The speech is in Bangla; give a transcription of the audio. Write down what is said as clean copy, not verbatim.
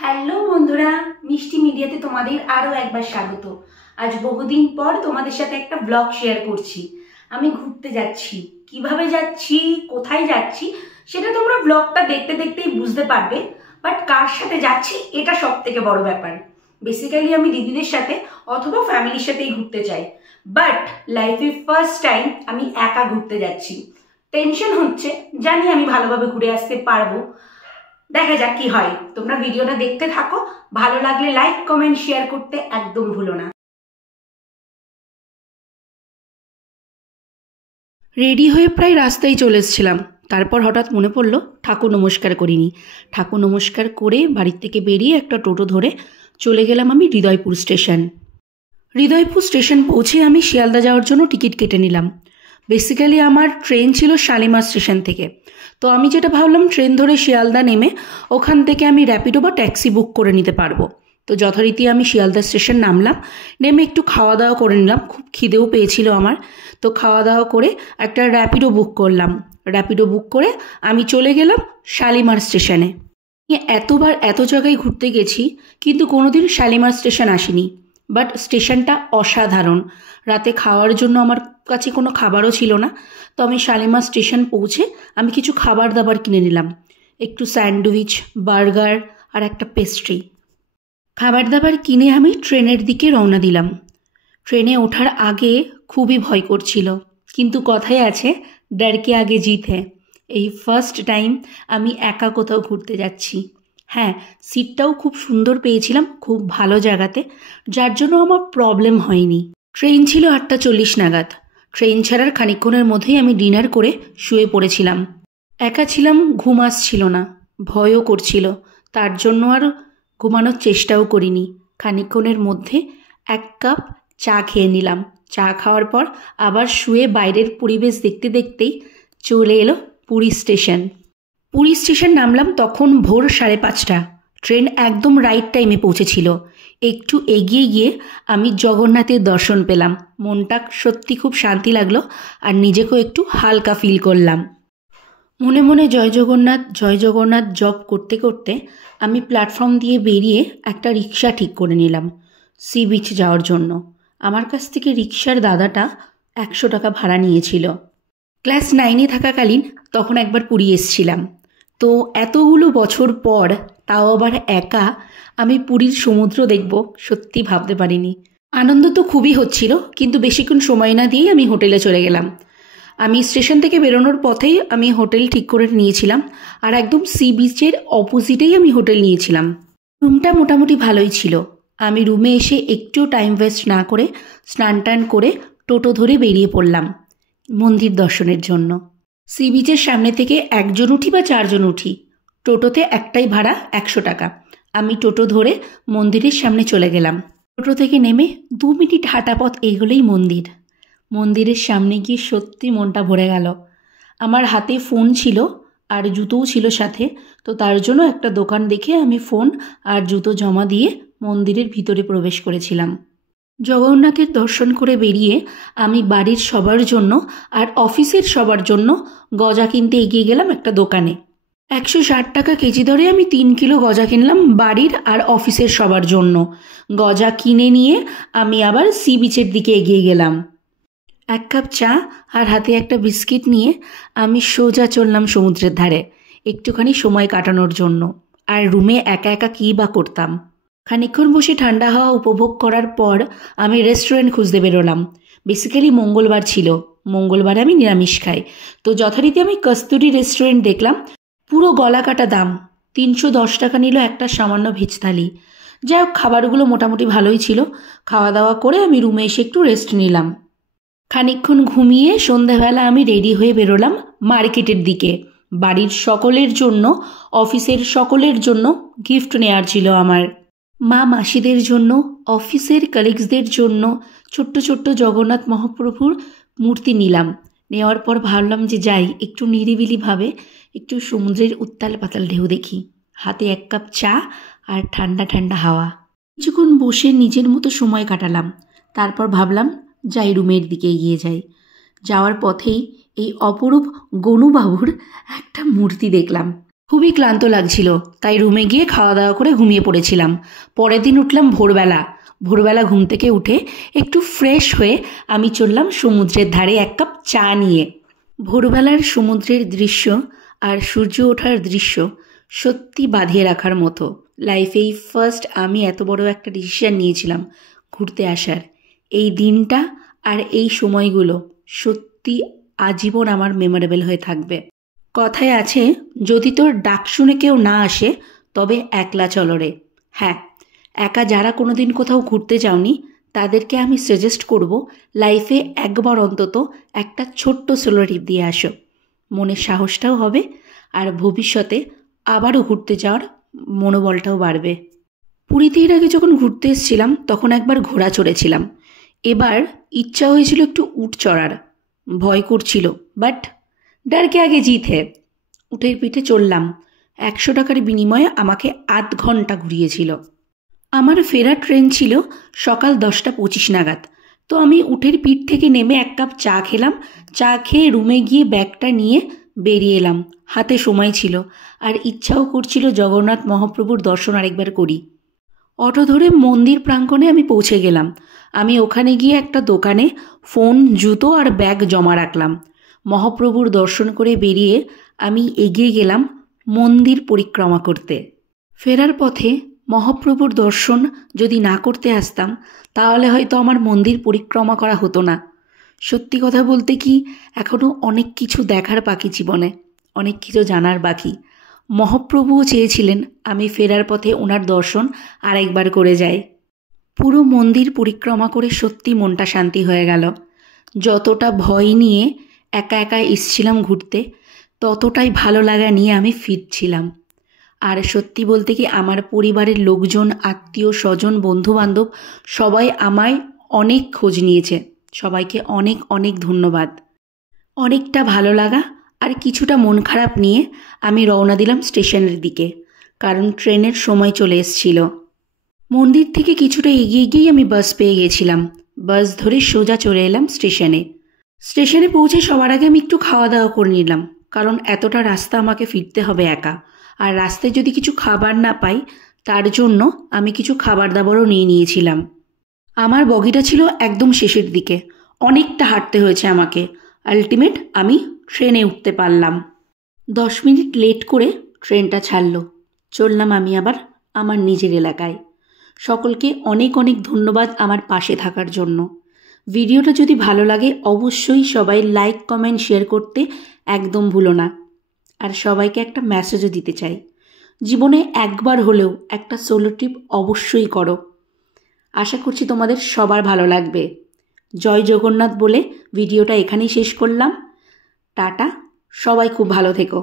হ্যালো বন্ধুরা, মিষ্টি মিডিয়াতে তোমাদের আরও একবার স্বাগত। আজ বহুদিন পর তোমাদের সাথে একটা ব্লগ শেয়ার করছি। আমি ঘুরতে যাচ্ছি, কিভাবে যাচ্ছি, কোথায় যাচ্ছি সেটা তোমরা ব্লগটা দেখতে দেখতেই বুঝতে পারবে। বাট কার সাথে যাচ্ছি এটা সব থেকে বড় ব্যাপার। বেসিক্যালি আমি দিদিদের সাথে অথবা ফ্যামিলির সাথেই ঘুরতে চাই, বাট লাইফে ফার্স্ট টাইম আমি একা ঘুরতে যাচ্ছি। টেনশন হচ্ছে, জানি আমি ভালোভাবে ঘুরে আসতে পারবো। দেখা যাক কি হয়। তোমরা ভিডিওটা দেখতে থাকো, ভালো লাগলে লাইক কমেন্ট শেয়ার করতে একদম ভুলো না। রেডি হয়ে প্রায় রাস্তায় চলে এসেছিলাম, তারপর হঠাৎ মনে পড়লো ঠাকুর নমস্কার করিনি। ঠাকুর নমস্কার করে বাড়ির থেকে বেরিয়ে একটা টোটো ধরে চলে গেলাম আমি হৃদয়পুর স্টেশন। হৃদয়পুর স্টেশন পৌঁছে আমি শিয়ালদা যাওয়ার জন্য টিকিট কেটে নিলাম। বেসিক্যালি আমার ট্রেন ছিল শালিমার স্টেশন থেকে, তো আমি যেটা ভাবলাম ট্রেন ধরে শিয়ালদা নেমে ওখান থেকে আমি র্যাপিডো বা ট্যাক্সি বুক করে নিতে পারবো। তো যথারীতি আমি শিয়ালদা স্টেশন নামলাম, নেমে একটু খাওয়া দাওয়া করে নিলাম, খুব খিদেও পেয়েছিল আমার। তো খাওয়া দাওয়া করে একটা র্যাপিডো বুক করলাম। র্যাপিডো বুক করে আমি চলে গেলাম শালিমার স্টেশনে। এতবার এত জায়গায় ঘুরতে গেছি কিন্তু কোনোদিন শালিমার স্টেশন আসিনি, বাট স্টেশনটা অসাধারণ। রাতে খাওয়ার জন্য আমার কাছে কোনো খাবারও ছিল না, তো আমি শালিমার স্টেশন পৌঁছে আমি কিছু খাবার দাবার কিনে নিলাম, একটু স্যান্ডউইচ, বার্গার আর একটা পেস্ট্রি। খাবার দাবার কিনে আমি ট্রেনের দিকে রওনা দিলাম। ট্রেনে ওঠার আগে খুবই ভয় করছিল, কিন্তু কথায় আছে ডর কে আগে জিত হ্যায়। এই ফার্স্ট টাইম আমি একা কোথাও ঘুরতে যাচ্ছি। হ্যাঁ, সিটটাও খুব সুন্দর পেয়েছিলাম, খুব ভালো জায়গাতে, যার জন্য আমার প্রবলেম হয়নি। ট্রেন ছিল 8:40 নাগাদ। ট্রেন ছাড়ার খানিকক্ষণের মধ্যেই আমি ডিনার করে শুয়ে পড়েছিলাম। একা ছিলাম, ঘুম আসছিল না, ভয়ও করছিল, তার জন্য আর ঘুমানোর চেষ্টাও করিনি। খানিকক্ষণের মধ্যে 1 কাপ চা খেয়ে নিলাম। চা খাওয়ার পর আবার শুয়ে বাইরের পরিবেশ দেখতে দেখতেই চলে এলো পুরী স্টেশন। পুরী স্টেশন নামলাম তখন ভোর 5:30। ট্রেন একদম রাইট টাইমে পৌঁছেছিল। একটু এগিয়ে গিয়ে আমি জগন্নাথের দর্শন পেলাম। মনটা সত্যি খুব শান্তি লাগলো, আর নিজেকেও একটু হালকা ফিল করলাম। মনে মনে জয় জগন্নাথ জপ করতে করতে আমি প্ল্যাটফর্ম দিয়ে বেরিয়ে একটা রিক্সা ঠিক করে নিলাম সি বিচ যাওয়ার জন্য। আমার কাছ থেকে রিক্সার দাদাটা 100 টাকা ভাড়া নিয়েছিল। ক্লাস 9-এ থাকাকালীন তখন একবার পুরী এসেছিলাম, তো এতগুলো বছর পর তাও আবার একা আমি পুরীর সমুদ্র দেখব সত্যি ভাবতে পারিনি। আনন্দ তো খুবই হচ্ছিল, কিন্তু বেশিক্ষণ সময় না দিয়েই আমি হোটেলে চলে গেলাম। আমি স্টেশন থেকে বেরোনোর পথেই আমি হোটেল ঠিক করে নিয়েছিলাম, আর একদম সি বিচের অপোজিটেই আমি হোটেল নিয়েছিলাম। রুমটা মোটামুটি ভালোই ছিল। আমি রুমে এসে একটু টাইম ওয়েস্ট না করে স্নান টান করে টোটো ধরে বেরিয়ে পড়লাম মন্দির দর্শনের জন্য। সি বিচের সামনে থেকে 1 জন উঠি বা 4 জন উঠি, টোটোতে একটাই ভাড়া 100 টাকা। আমি টোটো ধরে মন্দিরের সামনে চলে গেলাম। টোটো থেকে নেমে 2 মিনিট হাঁটা পথ এগোলেই মন্দির। মন্দিরের সামনে গিয়ে সত্যি মনটা ভরে গেল। আমার হাতে ফোন ছিল আর জুতোও ছিল সাথে, তো তার জন্য একটা দোকান দেখে আমি ফোন আর জুতো জমা দিয়ে মন্দিরের ভিতরে প্রবেশ করেছিলাম। জগন্নাথের দর্শন করে বেরিয়ে আমি বাড়ির সবার জন্য আর অফিসের সবার জন্য গজা কিনতে এগিয়ে গেলাম একটা দোকানে। 160 টাকা কেজি দরে আমি 3 কিলো গজা কিনলাম বাড়ির আর অফিসের সবার জন্য। গজা কিনে নিয়ে আমি আবার সি বিচের দিকে এগিয়ে গেলাম। 1 কাপ চা আর হাতে একটা বিস্কিট নিয়ে আমি সোজা চললাম সমুদ্রের ধারে একটুখানি সময় কাটানোর জন্য। আর রুমে একা একা কী বা করতাম। খানিকক্ষণ বসে ঠান্ডা হাওয়া উপভোগ করার পর আমি রেস্টুরেন্ট খুঁজতে বেরোলাম। বেসিক্যালি মঙ্গলবার ছিল, মঙ্গলবারে আমি নিরামিষ খাই, তো যথারীতি আমি কস্তুরি রেস্টুরেন্ট দেখলাম। পুরো গলা কাটা দাম, 310 টাকা নিল একটা সামান্য ভেজ থালি। যাই হোক, খাবারগুলো মোটামুটি ভালোই ছিল। খাওয়া দাওয়া করে আমি রুমে এসে একটু রেস্ট নিলাম। খানিকক্ষণ ঘুমিয়ে সন্ধ্যাবেলা আমি রেডি হয়ে বেরোলাম মার্কেটের দিকে। বাড়ির সকলের জন্য, অফিসের সকলের জন্য গিফট নেওয়ার ছিল আমার। মা মাসিদের জন্য, অফিসের কলিগসদের জন্য ছোট্ট ছোট্ট জগন্নাথ মহাপ্রভুর মূর্তি নিলাম। নেওয়ার পর ভাবলাম যে যাই একটু নিরিবিলিভাবে একটু সমুদ্রের উত্তাল পাতাল ঢেউ দেখি। হাতে 1 কাপ চা আর ঠান্ডা ঠান্ডা হাওয়া। কিছুক্ষণ বসে নিজের মতো সময় কাটালাম। তারপর ভাবলাম যাই রুমের দিকে এগিয়ে যাই। যাওয়ার পথেই এই অপরূপ গনুবাবুর একটা মূর্তি দেখলাম। খুবই ক্লান্ত লাগছিল, তাই রুমে গিয়ে খাওয়া দাওয়া করে ঘুমিয়ে পড়েছিলাম। পরের দিন উঠলাম ভোরবেলা ঘুম থেকে উঠে একটু ফ্রেশ হয়ে আমি চললাম সমুদ্রের ধারে এক কাপ চা নিয়ে। ভোরবেলার সমুদ্রের দৃশ্য আর সূর্য ওঠার দৃশ্য সত্যি বাঁধিয়ে রাখার মতো। লাইফেই ফার্স্ট আমি এত বড় একটা ডিসিশন নিয়েছিলাম ঘুরতে আসার। এই দিনটা আর এই সময়গুলো সত্যি আজীবন আমার মেমোরেবল হয়ে থাকবে। কথায় আছে, যদি তোর ডাক শুনে কেউ না আসে তবে একলা চলো রে। হ্যাঁ, একা যারা কোনোদিন কোথাও ঘুরতে যাওনি তাদেরকে আমি সাজেস্ট করব লাইফে একবার অন্তত একটা ছোট্ট সোলো ট্রিপ দিয়ে আসো। মনের সাহসটাও হবে আর ভবিষ্যতে আবারও ঘুরতে যাওয়ার মনোবলটাও বাড়বে। পুরীতে এর আগে যখন ঘুরতে এসেছিলাম তখন একবার ঘোড়া চড়েছিলাম। এবার ইচ্ছা হয়েছিল একটু উট চড়ার, ভয় করছিল, বাট ডর কে আগে জিত হে। উটের পিঠে চড়লাম। 100 টাকার বিনিময়ে আমাকে আধ ঘন্টা ঘুরিয়েছিল। আমার ফেরার ট্রেন ছিল সকাল 10:25 নাগাদ। তো আমি উটের পিঠ থেকে নেমে এক কাপ চা খেলাম। চা খেয়ে রুমে গিয়ে ব্যাগটা নিয়ে বেরিয়ে এলাম। হাতে সময় ছিল আর ইচ্ছাও করছিল জগন্নাথ মহাপ্রভুর দর্শন আরেকবার করি। অটো ধরে মন্দির প্রাঙ্গণে আমি পৌঁছে গেলাম। আমি ওখানে গিয়ে একটা দোকানে ফোন, জুতো আর ব্যাগ জমা রাখলাম। মহাপ্রভুর দর্শন করে বেরিয়ে আমি এগিয়ে গেলাম মন্দির পরিক্রমা করতে। ফেরার পথে মহাপ্রভুর দর্শন যদি না করতে আসতাম তাহলে হয়তো আমার মন্দির পরিক্রমা করা হতো না। সত্যি কথা বলতে কি, এখনও অনেক কিছু দেখার বাকি জীবনে, অনেক কিছু জানার বাকি। মহাপ্রভুও চেয়েছিলেন আমি ফেরার পথে ওনার দর্শন আরেকবার করে যাই। পুরো মন্দির পরিক্রমা করে সত্যি মনটা শান্তি হয়ে গেল। যতটা ভয় নিয়ে একা একা এসছিলাম ঘুরতে, ততটাই ভালো লাগা নিয়ে আমি ফিরছিলাম। আর সত্যি বলতে কি, আমার পরিবারের লোকজন, আত্মীয় স্বজন, বন্ধুবান্ধব সবাই আমায় অনেক খোঁজ নিয়েছে। সবাইকে অনেক অনেক ধন্যবাদ। অনেকটা ভালো লাগা আর কিছুটা মন খারাপ নিয়ে আমি রওনা দিলাম স্টেশনের দিকে, কারণ ট্রেনের সময় চলে এসেছিল। মন্দির থেকে কিছুটা এগিয়ে গিয়েই আমি বাস পেয়ে গেছিলাম। বাস ধরে সোজা চলে এলাম স্টেশনে। স্টেশনে পৌঁছে সবার আগে আমি একটু খাওয়া দাওয়া করে নিলাম, কারণ এতটা রাস্তা আমাকে ফিরতে হবে একা। আর রাস্তায় যদি কিছু খাবার না পাই তার জন্য আমি কিছু খাবার দাবারও নিয়ে নিয়েছিলাম। আমার বগিটা ছিল একদম শেষের দিকে, অনেকটা হাঁটতে হয়েছে আমাকে। আলটিমেট আমি ট্রেনে উঠতে পারলাম। 10 মিনিট লেট করে ট্রেনটা ছাড়ল। চললাম আমি আবার আমার নিজের এলাকায়। সকলকে অনেক অনেক ধন্যবাদ আমার পাশে থাকার জন্য। ভিডিওটা যদি ভালো লাগে অবশ্যই সবাই লাইক, কমেন্ট, শেয়ার করতে একদম ভুলো না। আর সবাইকে একটা মেসেজও দিতে চাই, জীবনে একবার হলেও একটা সোলো ট্রিপ অবশ্যই করো। আশা করছি তোমাদের সবার ভালো লাগবে। জয় জগন্নাথ বলে ভিডিওটা এখানেই শেষ করলাম। টাটা, সবাই খুব ভালো থেকো।